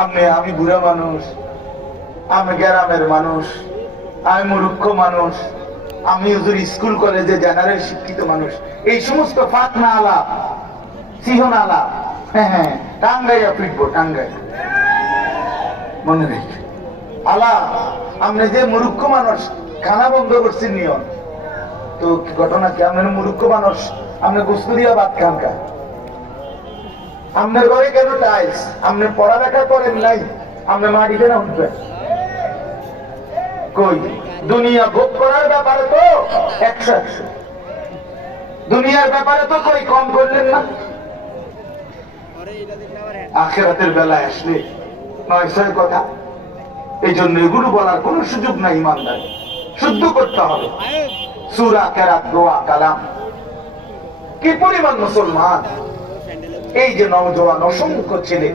আমি বুড়া মানুষ, আমি গ্রামের মানুষ, আমি মূর্খ মানুষ, আমি হুজুর স্কুল কলেজে জেনারেল শিক্ষিত মানুষ, এই সমস্ত ফাতনা আলাপ, সিহন আলাপ, হ্যাঁ টাঙ্গাইয়া পিটবো, টাঙ্গাই মনে রেখে আলা আপনি যে মূর্খ মানুষ খানা বন্ধ করছেন নিয়ম তো ঘটনা কি? আপনার মূর্খ মানুষ, আপনি গোস্ত দিয়া ভাত খান কা? আপনার ঘরে কেন টাইলস? আপনি পড়ালেখা করেন নাই, আপনি মাটিতে না উঠবেন কই? দুনিয়া ভোগ করার ব্যাপারে তো 100-100, দুনিয়ার ব্যাপারে তো কই কম করলেন না। আখিরাতের বেলায় আসলে 900 কথা। এই জন্য এগুলো বলার কোন সুযোগ নাই। ইমানদার শুদ্ধ করতে হবে। সূরা, কেরাত, দোয়া, কালাম। কি পরিমাণ মুসলমান! এই যে নওজোয়ান অসংখ্য ছেলে